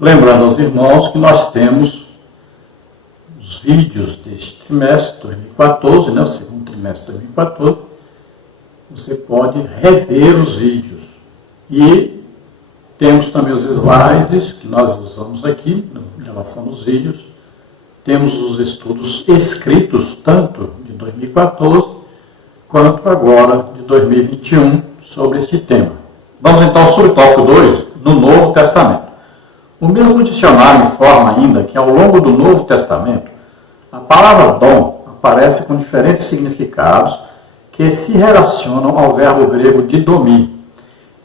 Lembrando aos irmãos que nós temos os vídeos deste trimestre 2014, o segundo trimestre de 2014, você pode rever os vídeos. E temos também os slides que nós usamos aqui, em relação aos vídeos. Temos os estudos escritos, tanto de 2014, quanto agora de 2021, sobre este tema. Vamos então ao subtópico 2, no Novo Testamento. O mesmo dicionário informa ainda que ao longo do Novo Testamento, a palavra dom aparece com diferentes significados que se relacionam ao verbo grego didomí.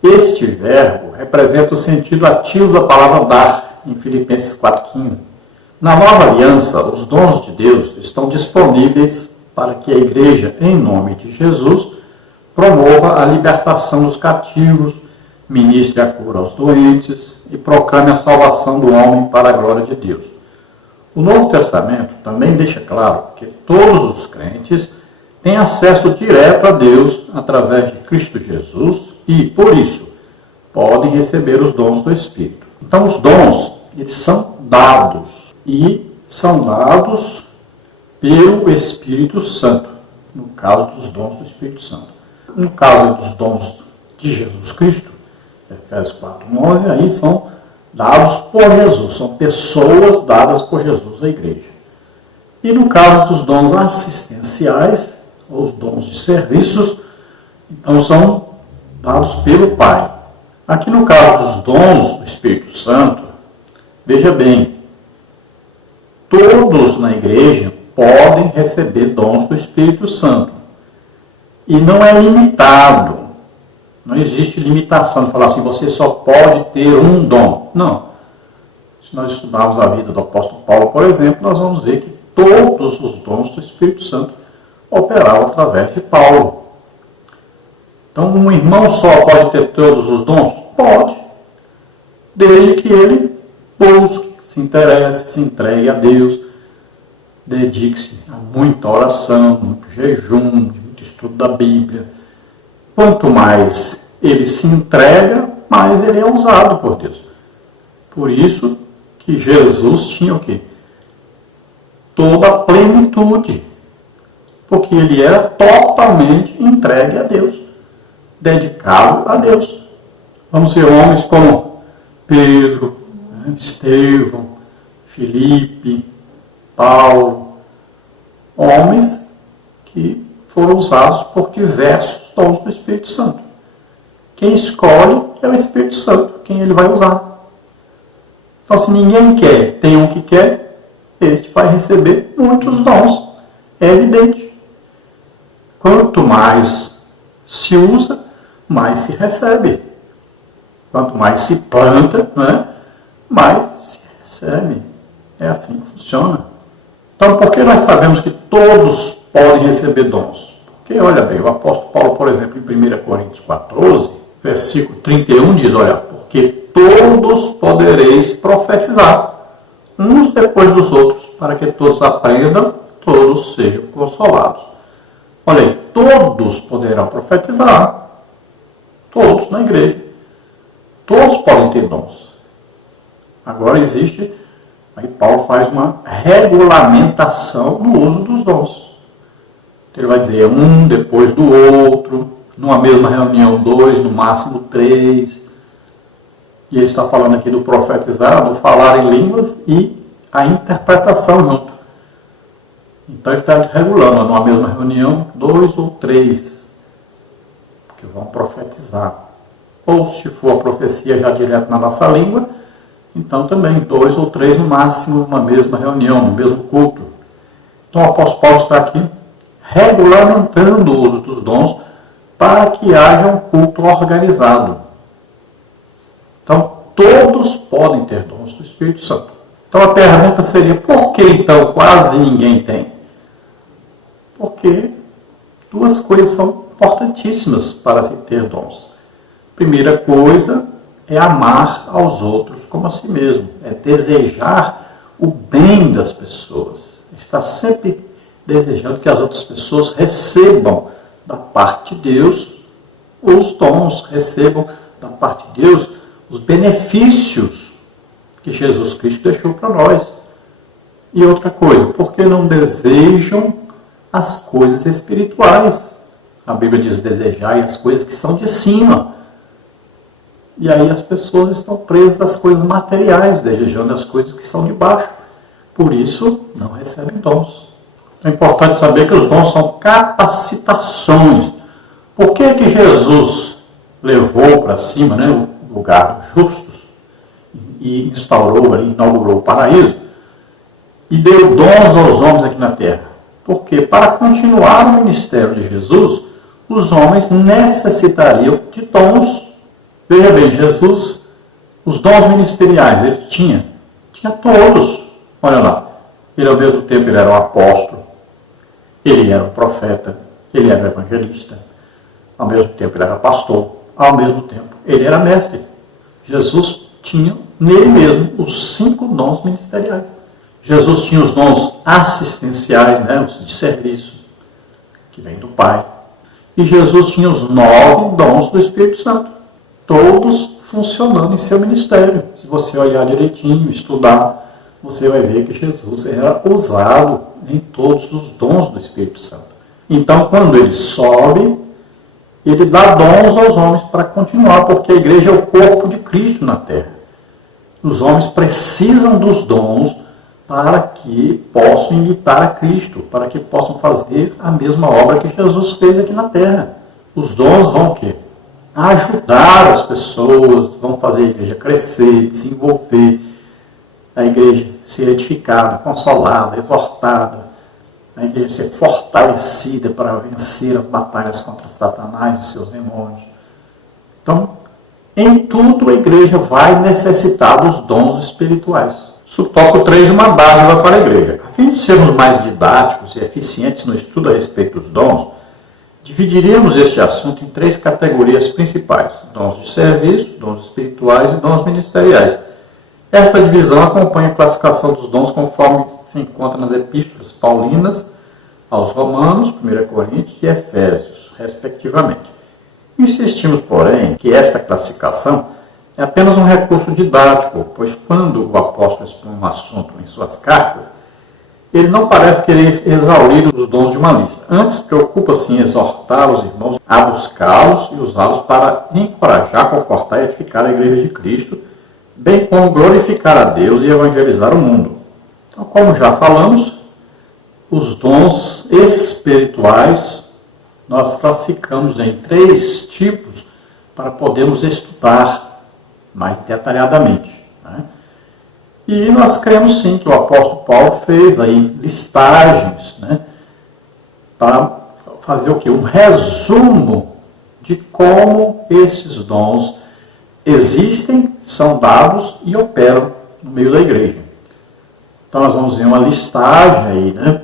Este verbo representa o sentido ativo da palavra dar, em Filipenses 4,15. Na nova aliança, os dons de Deus estão disponíveis para que a igreja, em nome de Jesus, promova a libertação dos cativos, ministre a cura aos doentes e proclame a salvação do homem para a glória de Deus. O Novo Testamento também deixa claro que todos os crentes têm acesso direto a Deus através de Cristo Jesus e, por isso, podem receber os dons do Espírito. Então, os dons, eles são dados e são dados pelo Espírito Santo, no caso dos dons do Espírito Santo. No caso dos dons de Jesus Cristo, Efésios 4,11, aí são dados por Jesus, são pessoas dadas por Jesus à igreja. E no caso dos dons assistenciais, ou os dons de serviços, então são dados pelo Pai. Aqui no caso dos dons do Espírito Santo, veja bem, todos na igreja podem receber dons do Espírito Santo. E não é limitado. Não existe limitação de falar assim, você só pode ter um dom. Não. Se nós estudarmos a vida do apóstolo Paulo, por exemplo, nós vamos ver que todos os dons do Espírito Santo operavam através de Paulo. Então, um irmão só pode ter todos os dons? Pode. Desde que ele busque, se interesse, se entregue a Deus, dedique-se a muita oração, muito jejum, muito estudo da Bíblia. Quanto mais ele se entrega, mais ele é usado por Deus. Por isso que Jesus tinha o quê? Toda a plenitude. Porque ele era totalmente entregue a Deus. Dedicado a Deus. Vamos ver homens como Pedro, Estevão, Filipe, Paulo. Homens que foram usados por diversos dons do Espírito Santo. Quem escolhe é o Espírito Santo, quem ele vai usar. Então, se ninguém quer, tem um que quer, este vai receber muitos dons. É evidente. Quanto mais se usa, mais se recebe. Quanto mais se planta, mais se recebe. É assim que funciona. Então, por que nós sabemos que todos podem receber dons? Porque, olha bem, o apóstolo Paulo, por exemplo, em 1 Coríntios 14, versículo 31, diz, olha, porque todos podereis profetizar, uns depois dos outros, para que todos aprendam, todos sejam consolados. Olha aí, todos poderão profetizar, todos na igreja, todos podem ter dons. Agora existe, aí Paulo faz uma regulamentação no uso dos dons. Ele vai dizer um depois do outro, numa mesma reunião 2, no máximo 3. E ele está falando aqui do profetizar, do falar em línguas e a interpretação junto. Então ele está regulando, numa mesma reunião, 2 ou 3, que vão profetizar. Ou se for a profecia já direto na nossa língua, então também 2 ou 3 no máximo, numa mesma reunião, no mesmo culto. Então o apóstolo Paulo está aqui regulamentando o uso dos dons para que haja um culto organizado. Então, todos podem ter dons do Espírito Santo. Então, a pergunta seria, por que então quase ninguém tem? Porque duas coisas são importantíssimas para se ter dons. Primeira coisa é amar aos outros como a si mesmo, é desejar o bem das pessoas, estar sempre desejando que as outras pessoas recebam da parte de Deus os dons, recebam da parte de Deus os benefícios que Jesus Cristo deixou para nós. E outra coisa, porque não desejam as coisas espirituais. A Bíblia diz: desejai as coisas que são de cima. E aí as pessoas estão presas às coisas materiais, desejando as coisas que são de baixo. Por isso, não recebem dons. É importante saber que os dons são capacitações. Por que que Jesus levou para cima, né, o lugar dos justos e instaurou ali, inaugurou o paraíso e deu dons aos homens aqui na terra? Porque para continuar o ministério de Jesus, os homens necessitariam de dons. Veja bem, Jesus, os dons ministeriais, ele tinha todos. Olha lá, ele ao mesmo tempo ele era um apóstolo, ele era um profeta, ele era um evangelista, ao mesmo tempo ele era pastor, ao mesmo tempo ele era mestre. Jesus tinha nele mesmo os 5 dons ministeriais. Jesus tinha os dons assistenciais, né, os de serviço, que vem do Pai. E Jesus tinha os 9 dons do Espírito Santo, todos funcionando em seu ministério. Se você olhar direitinho, estudar, você vai ver que Jesus era usado em todos os dons do Espírito Santo. Então, quando ele sobe, ele dá dons aos homens para continuar, porque a igreja é o corpo de Cristo na terra. Os homens precisam dos dons para que possam imitar a Cristo, para que possam fazer a mesma obra que Jesus fez aqui na terra. Os dons vão o quê? Ajudar as pessoas, vão fazer a igreja crescer, desenvolver, a igreja ser edificada, consolada, exortada, a igreja ser fortalecida para vencer as batalhas contra Satanás e seus demônios. Então, em tudo a igreja vai necessitar dos dons espirituais. Subtópico 3, uma dádiva para a igreja. A fim de sermos mais didáticos e eficientes no estudo a respeito dos dons, dividiríamos este assunto em 3 categorias principais: dons de serviço, dons espirituais e dons ministeriais. Esta divisão acompanha a classificação dos dons conforme se encontra nas epístolas paulinas aos Romanos, 1 Coríntios e Efésios, respectivamente. Insistimos, porém, que esta classificação é apenas um recurso didático, pois quando o apóstolo expõe um assunto em suas cartas, ele não parece querer exaurir os dons de uma lista. Antes, preocupa-se em exortar os irmãos a buscá-los e usá-los para encorajar, confortar e edificar a igreja de Cristo, bem como glorificar a Deus e evangelizar o mundo. Então, como já falamos, os dons espirituais nós classificamos em 3 tipos para podermos estudar mais detalhadamente, né? E nós cremos sim que o apóstolo Paulo fez aí listagens, né, para fazer o quê? Um resumo de como esses dons existem, são dados e operam no meio da igreja. Então nós vamos ver uma listagem aí, né,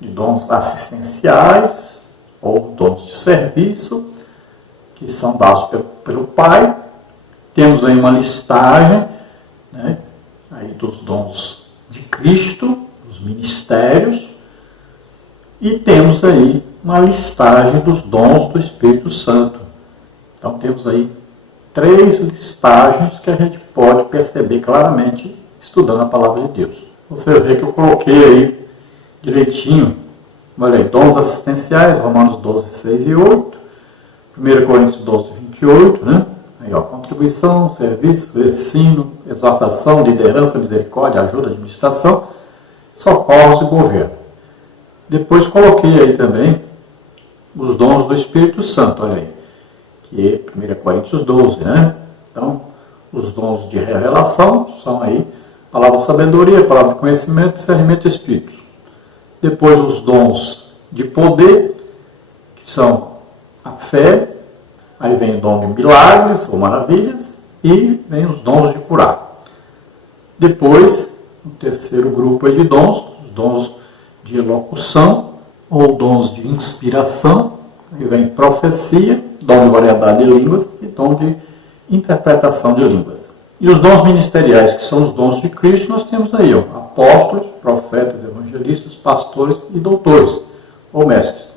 de dons assistenciais ou dons de serviço que são dados pelo Pai. Temos aí uma listagem, né, aí dos dons de Cristo, dos ministérios, e temos aí uma listagem dos dons do Espírito Santo. Então temos aí 3 listagens que a gente pode perceber claramente estudando a palavra de Deus. Você vê que eu coloquei aí direitinho, olha aí, dons assistenciais, Romanos 12, 6 e 8, 1 Coríntios 12, 28, né? Aí, ó, contribuição, serviço, ensino, exortação, liderança, misericórdia, ajuda, administração, socorros e governo. Depois coloquei aí também os dons do Espírito Santo, olha aí, que é 1 Coríntios 12, né? Então, os dons de revelação são aí palavra de sabedoria, palavra de conhecimento, discernimento de espíritos. Depois os dons de poder, que são a fé. Aí vem o dom de milagres ou maravilhas e vem os dons de curar. Depois, o terceiro grupo aí de dons, os dons de elocução ou dons de inspiração. Aí vem profecia, dom de variedade de línguas e dom de interpretação de línguas. E os dons ministeriais, que são os dons de Cristo, nós temos aí, ó, apóstolos, profetas, evangelistas, pastores e doutores, ou mestres.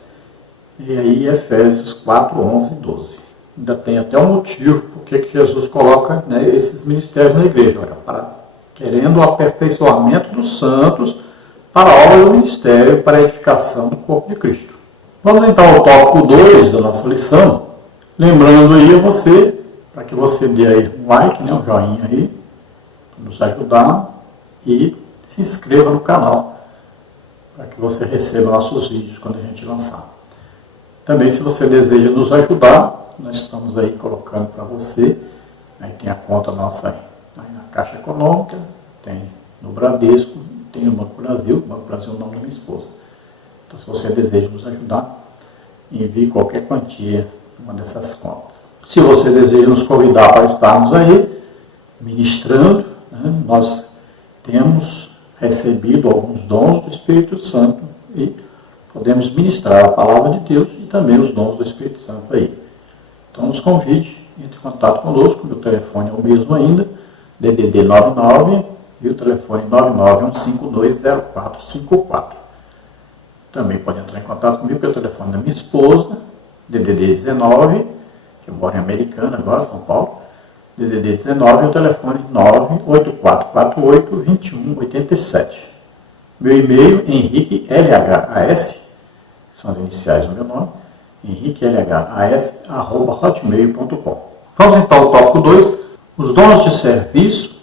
E aí Efésios 4, 11 e 12. Ainda tem até um motivo por que Jesus coloca, né, esses ministérios na igreja. Olha, para querendo o aperfeiçoamento dos santos para a obra do ministério, para a edificação do corpo de Cristo. Vamos então ao tópico 2 da nossa lição, lembrando aí a você, para que você dê aí um like, né, um joinha aí, para nos ajudar, e se inscreva no canal, para que você receba nossos vídeos quando a gente lançar. Também, se você deseja nos ajudar, nós estamos aí colocando para você, aí tem a conta nossa aí na Caixa Econômica, tem no Bradesco, tem no Banco Brasil. O Banco Brasil é o nome da minha esposa. Então, se você deseja nos ajudar, envie qualquer quantia em uma dessas contas. Se você deseja nos convidar para estarmos aí ministrando, né, nós temos recebido alguns dons do Espírito Santo e podemos ministrar a palavra de Deus e também os dons do Espírito Santo aí. Então, nos convide, entre em contato conosco. Meu telefone é o mesmo ainda, DDD 99 e o telefone 991520454. Também pode entrar em contato comigo pelo telefone da minha esposa, DDD 19, que eu moro em Americana agora, São Paulo, DDD 19 e o telefone 98448-2187. Meu e-mail, Henrique LHAS, que são as iniciais do meu nome, henriquelhas@hotmail.com. Vamos então ao tópico 2, os dons de serviço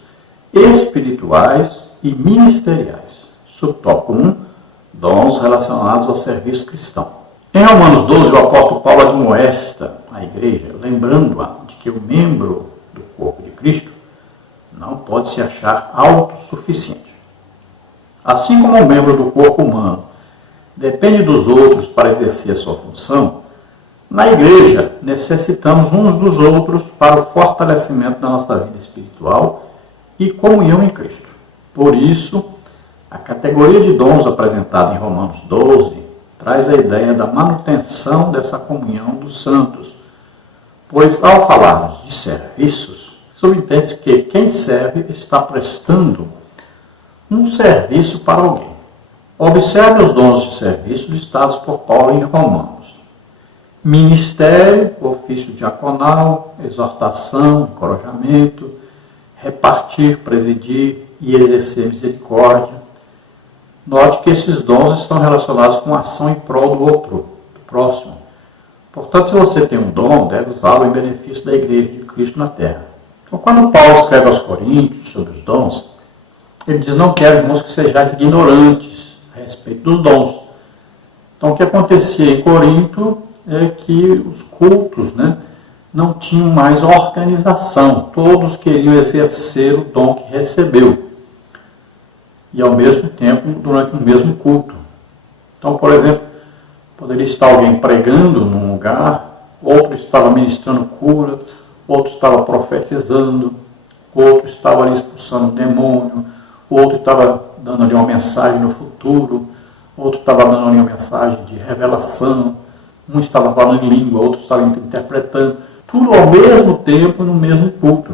espirituais e ministeriais. Subtópico 1, dons relacionados ao serviço cristão. Em Romanos 12, o apóstolo Paulo admoesta a igreja, lembrando-a de que o membro do corpo de Cristo não pode se achar autossuficiente. Assim como o membro do corpo humano depende dos outros para exercer a sua função, na igreja necessitamos uns dos outros para o fortalecimento da nossa vida espiritual e comunhão em Cristo. Por isso, a categoria de dons apresentada em Romanos 12 traz a ideia da manutenção dessa comunhão dos santos, pois ao falarmos de serviços, subentende-se que quem serve está prestando um serviço para alguém. Observe os dons de serviço listados por Paulo em Romanos: ministério, ofício diaconal, exortação, encorajamento, repartir, presidir e exercer misericórdia. Note que esses dons estão relacionados com a ação em prol do outro, do próximo. Portanto, se você tem um dom, deve usá-lo em benefício da Igreja de Cristo na Terra. Então, quando Paulo escreve aos Coríntios sobre os dons, ele diz: não quero, irmãos, que sejais ignorantes a respeito dos dons. Então, o que acontecia em Corinto é que os cultos, né, não tinham mais organização. Todos queriam exercer o dom que recebeu. E ao mesmo tempo, durante o mesmo culto. Então, por exemplo, poderia estar alguém pregando num lugar, outro estava ministrando cura, outro estava profetizando, outro estava ali expulsando um demônio, outro estava dando ali uma mensagem no futuro, outro estava dando ali uma mensagem de revelação, um estava falando em língua, outro estava interpretando, tudo ao mesmo tempo, no mesmo culto.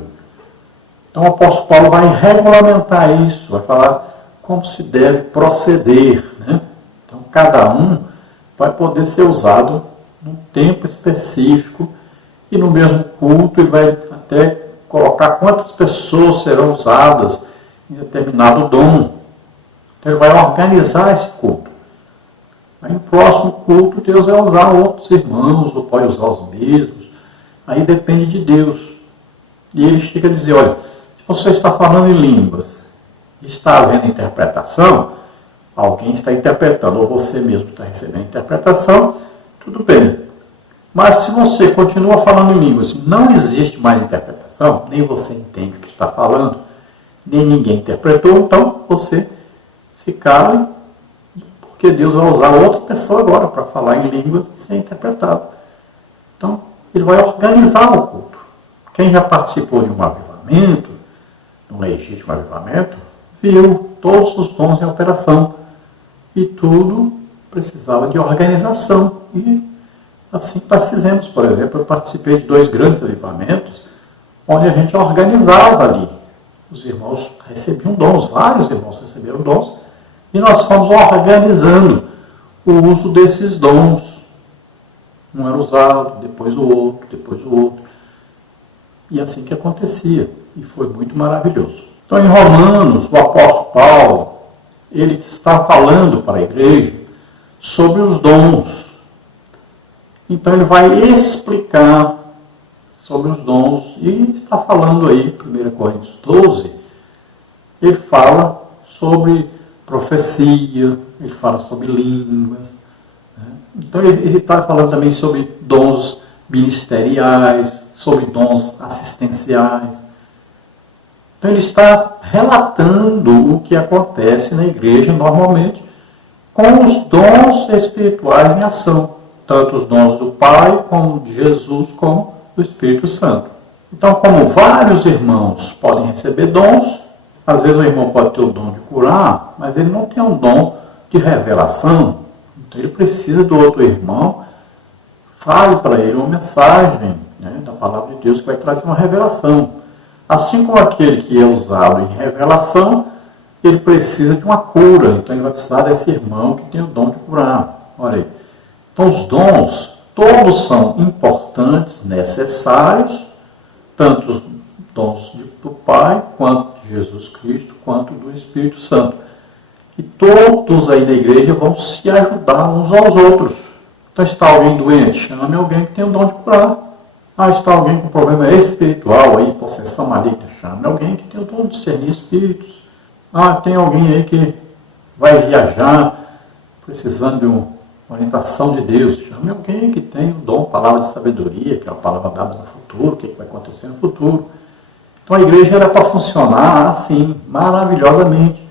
Então o apóstolo Paulo vai regulamentar isso, vai falar como se deve proceder, né? Então cada um vai poder ser usado num tempo específico e no mesmo culto, e vai até colocar quantas pessoas serão usadas em determinado dom. Então ele vai organizar esse culto. Aí no próximo culto Deus vai usar outros irmãos, ou pode usar os mesmos. Aí depende de Deus. E ele chega a dizer: olha, se você está falando em línguas, está havendo interpretação, alguém está interpretando, ou você mesmo está recebendo interpretação, tudo bem. Mas se você continua falando em línguas, não existe mais interpretação, nem você entende o que está falando, nem ninguém interpretou, então você se cale, porque Deus vai usar outra pessoa agora para falar em línguas e ser interpretado. Então, ele vai organizar o culto. Quem já participou de um avivamento, de um legítimo avivamento, viu todos os dons em operação. E tudo precisava de organização. E assim nós fizemos. Por exemplo, eu participei de 2 grandes avivamentos, onde a gente organizava ali. Os irmãos recebiam dons, vários irmãos receberam dons, e nós fomos organizando o uso desses dons. Um era usado, depois o outro, depois o outro. E assim que acontecia. E foi muito maravilhoso. Então, em Romanos, o apóstolo Paulo, ele está falando para a igreja sobre os dons. Então, ele vai explicar sobre os dons. E está falando aí, 1 Coríntios 12, ele fala sobre profecia, ele fala sobre línguas. Né? Então, ele está falando também sobre dons ministeriais, sobre dons assistenciais. Então, ele está relatando o que acontece na igreja normalmente com os dons espirituais em ação, tanto os dons do Pai, como de Jesus, como do Espírito Santo. Então, como vários irmãos podem receber dons, às vezes o irmão pode ter o dom de curar, mas ele não tem um dom de revelação. Então, ele precisa do outro irmão, fale para ele uma mensagem, né, da palavra de Deus que vai trazer uma revelação. Assim como aquele que é usado em revelação, ele precisa de uma cura. Então, ele vai precisar desse irmão que tem o dom de curar. Olha aí. Então, os dons, todos são importantes, necessários, tanto os dons do Pai, quanto de Jesus Cristo, quanto do Espírito Santo. E todos aí da igreja vão se ajudar uns aos outros. Então, está alguém doente, chame alguém que tem o dom de curar. Está alguém com problema espiritual, aí, possessão maligna, chame alguém que tem o dom de discernir espíritos. Tem alguém aí que vai viajar, precisando de uma orientação de Deus. Chame alguém que tem o dom, palavra de sabedoria, que é a palavra dada no futuro, o que vai acontecer no futuro. Então a igreja era para funcionar assim, maravilhosamente.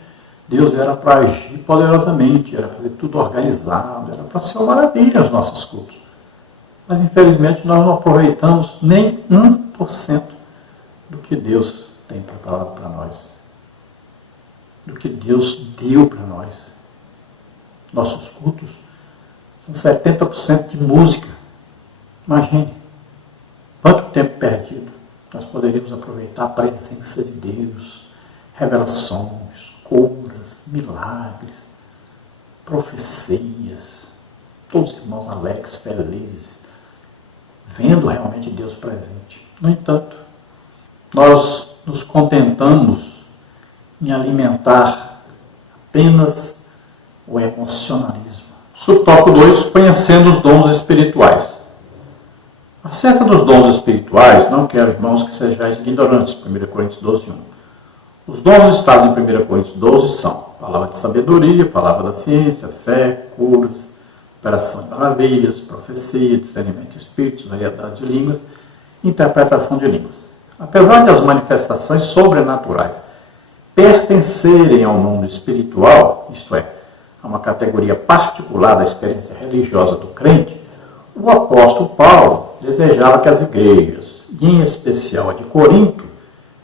Deus era para agir poderosamente, era para fazer tudo organizado, era para ser uma maravilha os nossos cultos. Mas infelizmente nós não aproveitamos nem 1% do que Deus tem preparado para nós. Do que Deus deu para nós. Nossos cultos são 70% de música. Imagine quanto tempo perdido nós poderíamos aproveitar a presença de Deus, revelações, curas, milagres, profecias, todos os irmãos alegres, felizes, vendo realmente Deus presente. No entanto, nós nos contentamos em alimentar apenas o emocionalismo. Subtópico 2, conhecendo os dons espirituais. Acerca dos dons espirituais, não quero, irmãos, que sejais ignorantes. 1 Coríntios 12, 1. Os dons listados em 1 Coríntios 12 são palavra de sabedoria, palavra da ciência, fé, curas, operação de maravilhas, profecia, discernimento de espíritos, variedade de línguas, interpretação de línguas. Apesar de as manifestações sobrenaturais pertencerem ao mundo espiritual, isto é, a uma categoria particular da experiência religiosa do crente, o apóstolo Paulo desejava que as igrejas, e em especial a de Corinto,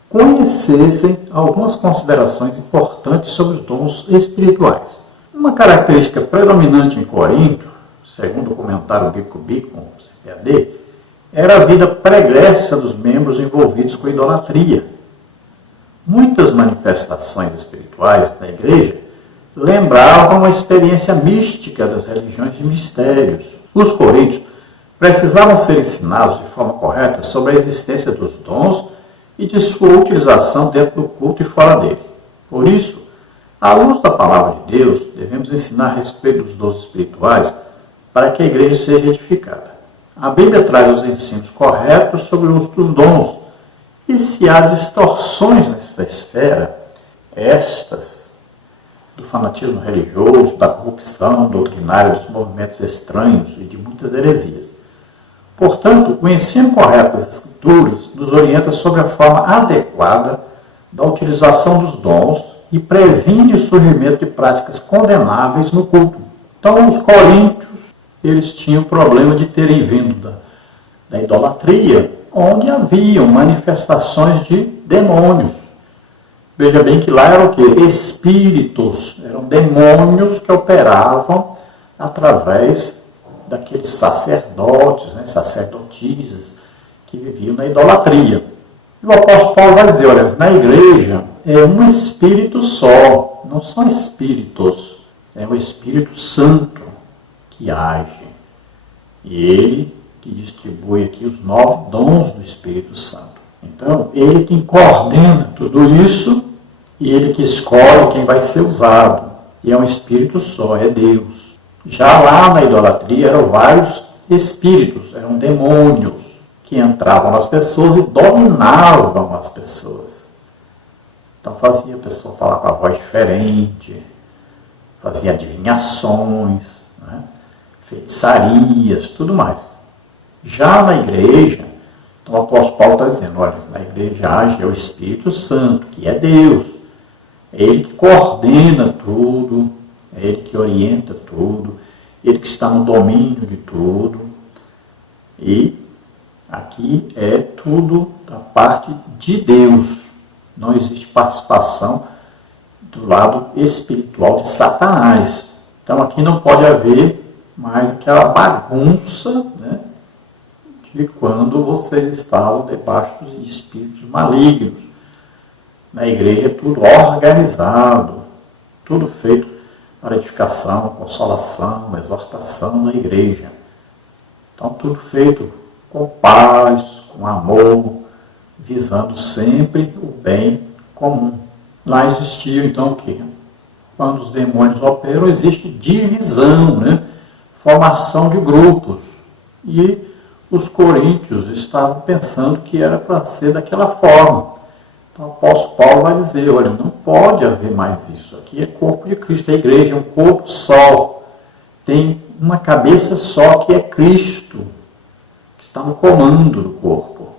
conhecessem algumas considerações importantes sobre os dons espirituais. Uma característica predominante em Corinto, segundo o comentário bíblico Bicon, CPAD, era a vida pregressa dos membros envolvidos com idolatria. Muitas manifestações espirituais da igreja lembravam a experiência mística das religiões de mistérios. Os coríntios precisavam ser ensinados de forma correta sobre a existência dos dons e de sua utilização dentro do culto e fora dele. Por isso, à luz da palavra de Deus, devemos ensinar a respeito dos dons espirituais para que a igreja seja edificada. A Bíblia traz os ensinos corretos sobre o uso dos dons. E se há distorções nesta esfera, estas do fanatismo religioso, da corrupção doutrinária dos movimentos estranhos e de muitas heresias. Portanto, o ensino correto das Escrituras nos orienta sobre a forma adequada da utilização dos dons e previne o surgimento de práticas condenáveis no culto. Então, os coríntios, eles tinham o problema de terem vindo da idolatria, onde haviam manifestações de demônios. Veja bem que lá eram o quê? Espíritos, eram demônios que operavam através daqueles sacerdotes, né, sacerdotisas, que viviam na idolatria. E o apóstolo Paulo vai dizer, olha, na igreja é um Espírito só, não são espíritos, é o Espírito Santo que age. E ele que distribui aqui os 9 dons do Espírito Santo. Então, ele quem coordena tudo isso E ele que escolhe quem vai ser usado. E é um espírito só, é Deus. Já lá na idolatria eram vários espíritos, eram demônios que entravam nas pessoas e dominavam as pessoas. Então fazia a pessoa falar com a voz diferente, fazia adivinhações, né? Feitiçarias, tudo mais. Já na igreja, então o apóstolo Paulo está dizendo, olha, na igreja age o Espírito Santo, que é Deus. É Ele que coordena tudo, é Ele que orienta tudo, Ele que está no domínio de tudo. E aqui é tudo da parte de Deus. Não existe participação do lado espiritual de Satanás. Então aqui não pode haver mais aquela bagunça, né, de quando vocês estavam debaixo de espíritos malignos. Na igreja é tudo organizado, tudo feito para edificação, consolação, exortação na igreja. Então tudo feito com paz, com amor, visando sempre o bem comum. Lá existia então o quê? Quando os demônios operam, existe divisão, né? Formação de grupos. E os coríntios estavam pensando que era para ser daquela forma. Então o apóstolo Paulo vai dizer, olha, não pode haver mais isso. Aqui é corpo de Cristo, a igreja é um corpo só. Tem uma cabeça só que é Cristo, que está no comando do corpo.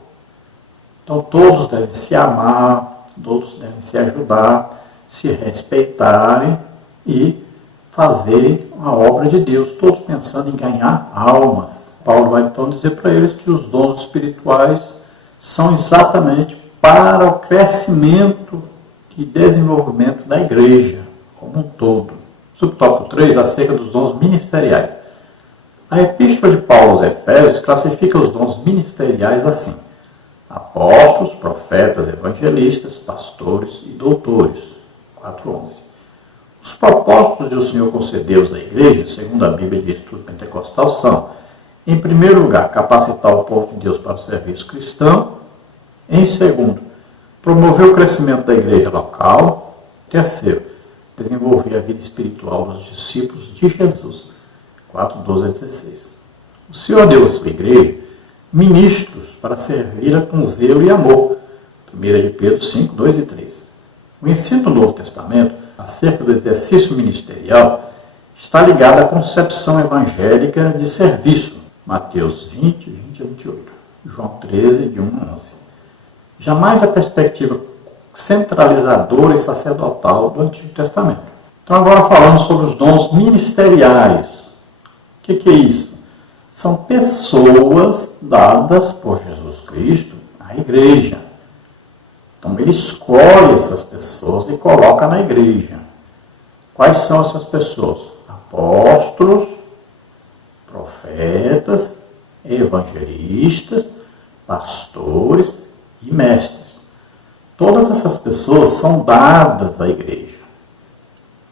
Então todos devem se amar, todos devem se ajudar, se respeitarem e fazerem a obra de Deus, todos pensando em ganhar almas. Paulo vai então dizer para eles que os dons espirituais são exatamente para o crescimento e desenvolvimento da igreja como um todo. Subtópico 3, acerca dos dons ministeriais. A Epístola de Paulo aos Efésios classifica os dons ministeriais assim: apóstolos, profetas, evangelistas, pastores e doutores. 4:11. Os propósitos que o Senhor concedeu à igreja, segundo a Bíblia de Estudo Pentecostal, são, em primeiro lugar, capacitar o povo de Deus para o serviço cristão. Em segundo, promover o crescimento da igreja local. Terceiro, desenvolver a vida espiritual dos discípulos de Jesus. 4:12-16. O Senhor deu à sua igreja ministros para servi-la com zelo e amor. 1 de Pedro 5, 2 e 3. O ensino do Novo Testamento acerca do exercício ministerial está ligado à concepção evangélica de serviço. Mateus 20, 20 a 28. João 13, de 1 a 11. Jamais a perspectiva centralizadora e sacerdotal do Antigo Testamento. Então agora falando sobre os dons ministeriais. O que é isso? São pessoas dadas por Jesus Cristo à igreja. Então ele escolhe essas pessoas e coloca na igreja. Quais são essas pessoas? Apóstolos, profetas, evangelistas, pastores e mestres. Todas essas pessoas são dadas à igreja.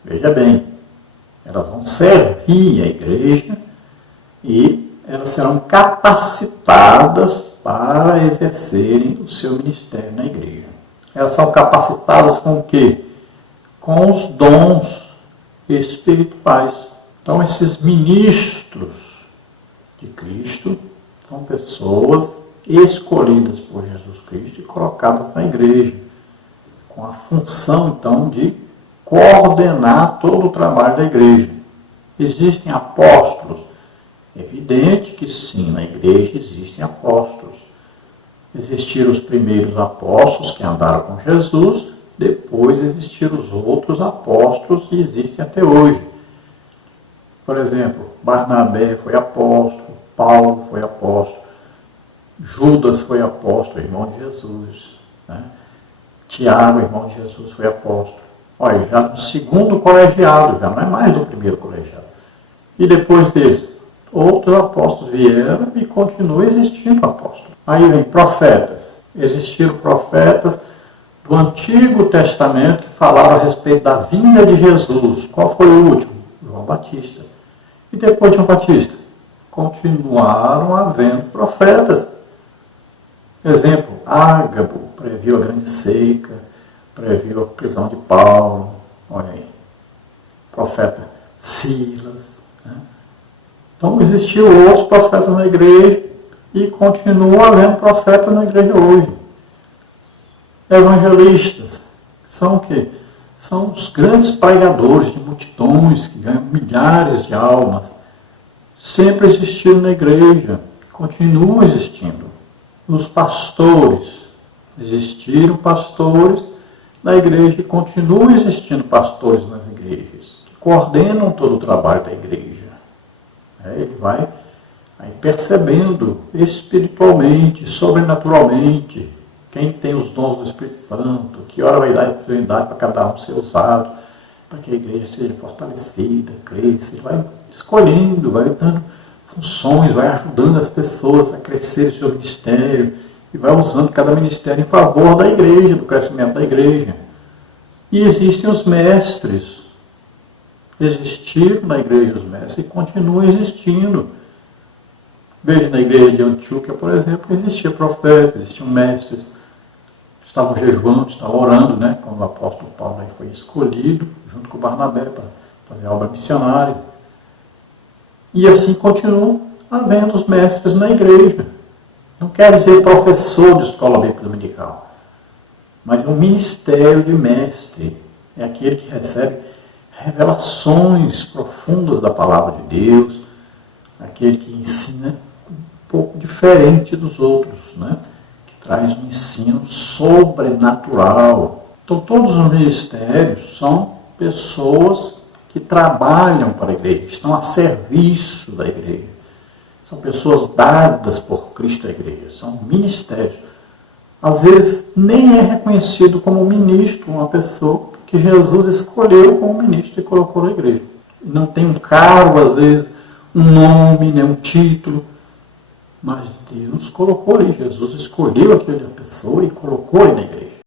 Veja bem, elas vão servir a igreja e elas serão capacitadas para exercerem o seu ministério na igreja. Elas são capacitadas com o quê? Com os dons espirituais. Então, esses ministros de Cristo são pessoas escolhidas por Jesus Cristo e colocadas na igreja, com a função, então, de coordenar todo o trabalho da igreja. Existem apóstolos? Evidente que sim, na igreja existem apóstolos. Existiram os primeiros apóstolos que andaram com Jesus, depois existiram os outros apóstolos que existem até hoje. Por exemplo, Barnabé foi apóstolo, Paulo foi apóstolo, Judas foi apóstolo, irmão de Jesus, né? Tiago, irmão de Jesus, foi apóstolo. Olha, já no segundo colegiado, já não é mais do primeiro colegiado. E depois deles, outros apóstolos vieram e continua existindo apóstolo. Aí vem profetas. Existiram profetas do Antigo Testamento que falaram a respeito da vinda de Jesus. Qual foi o último? João Batista. E depois de João Batista? Continuaram havendo profetas. Exemplo, Ágabo previu a grande seca, previu a prisão de Paulo, olha aí, profeta Silas, né? Então existiam outros profetas na igreja e continua havendo profetas na igreja hoje. Evangelistas, que são o quê? São os grandes pregadores de multidões que ganham milhares de almas. Sempre existiram na igreja, continuam existindo. Os pastores, existiram pastores na igreja e continuam existindo pastores nas igrejas, que coordenam todo o trabalho da igreja. Ele vai aí percebendo espiritualmente, sobrenaturalmente, quem tem os dons do Espírito Santo, que hora vai dar oportunidade para cada um ser usado, para que a igreja seja fortalecida, cresça. Ele vai escolhendo, vai dando funções, vai ajudando as pessoas a crescer o seu ministério e vai usando cada ministério em favor da igreja, do crescimento da igreja. E existem os mestres. Existiram na igreja os mestres e continuam existindo. Veja, na igreja de Antioquia, por exemplo, existia profetas, existiam mestres, estavam jejuando, estavam orando, né? Quando o apóstolo Paulo aí foi escolhido, junto com Barnabé, para fazer a obra missionária. E assim continuam havendo os mestres na igreja. Não quer dizer professor de escola bíblica dominical, mas é um ministério de mestre. É aquele que recebe revelações profundas da palavra de Deus, aquele que ensina um pouco diferente dos outros, né? Que traz um ensino sobrenatural. Então todos os ministérios são pessoas que trabalham para a igreja, estão a serviço da igreja. São pessoas dadas por Cristo à igreja, são ministérios. Às vezes nem é reconhecido como ministro uma pessoa que Jesus escolheu como ministro e colocou na igreja. Não tem um cargo, às vezes, um nome, nem um título, mas Deus colocou ali. Jesus escolheu aquela pessoa e colocou ele na igreja.